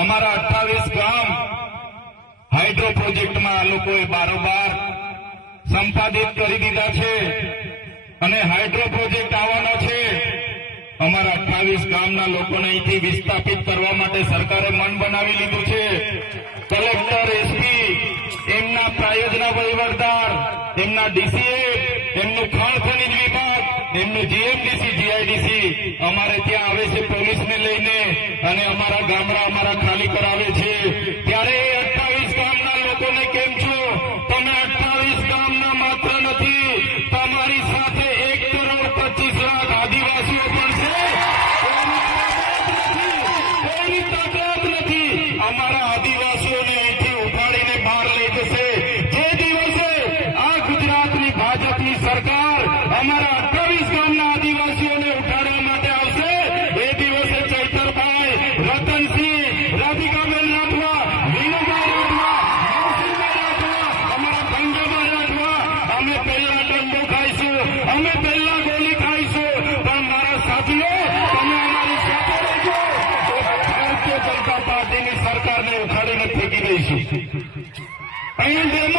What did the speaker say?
અમારા અઠાવીસ ગામ હાઇડ્રો પ્રોજેક્ટમાં આ લોકોએ બારોબાર સંપાદિત કરી દીધા છે અને હાઇડ્રો પ્રોજેક્ટ આવવાનો છે. અમારા અઠાવીસ ગામના લોકોને અહીંથી વિસ્થાપિત કરવા માટે સરકારે મન બનાવી લીધું છે. કલેક્ટર, એસપી, એમના પ્રાયોજના વહીવટદાર, એમના ડીસીએ, એમનું ખાણ ખનીજ વિભાગ, એમનું જીએમડીસી, જીઆઈડીસી અમારે ત્યાં આવે છે પોલીસને લઈને અને અમારા ગામડા અમારા આદિવાસીઓને અહીંથી ઉઠાડીને બહાર લઈ જશે. જે દિવસે આ ગુજરાતની ભાજપની સરકાર અમારા અઠ્ઠાવીસ ગામના આદિવાસીઓને ઉઠાડવા માટે આવશે, એ દિવસે ચૈતરભાઈ, રતનસિંહ, રાધિકાબેન રાઠવા વિનુભાઈ રાઠવા, નરસિંહભાઈ રાઠવા, અમારા ભંગભાઈ રાઠવા, અમે પહેલા દંડો ખાઈશું, અમે સરકારને ઉખાડીને ફેંકી દઈશું. અહીંયા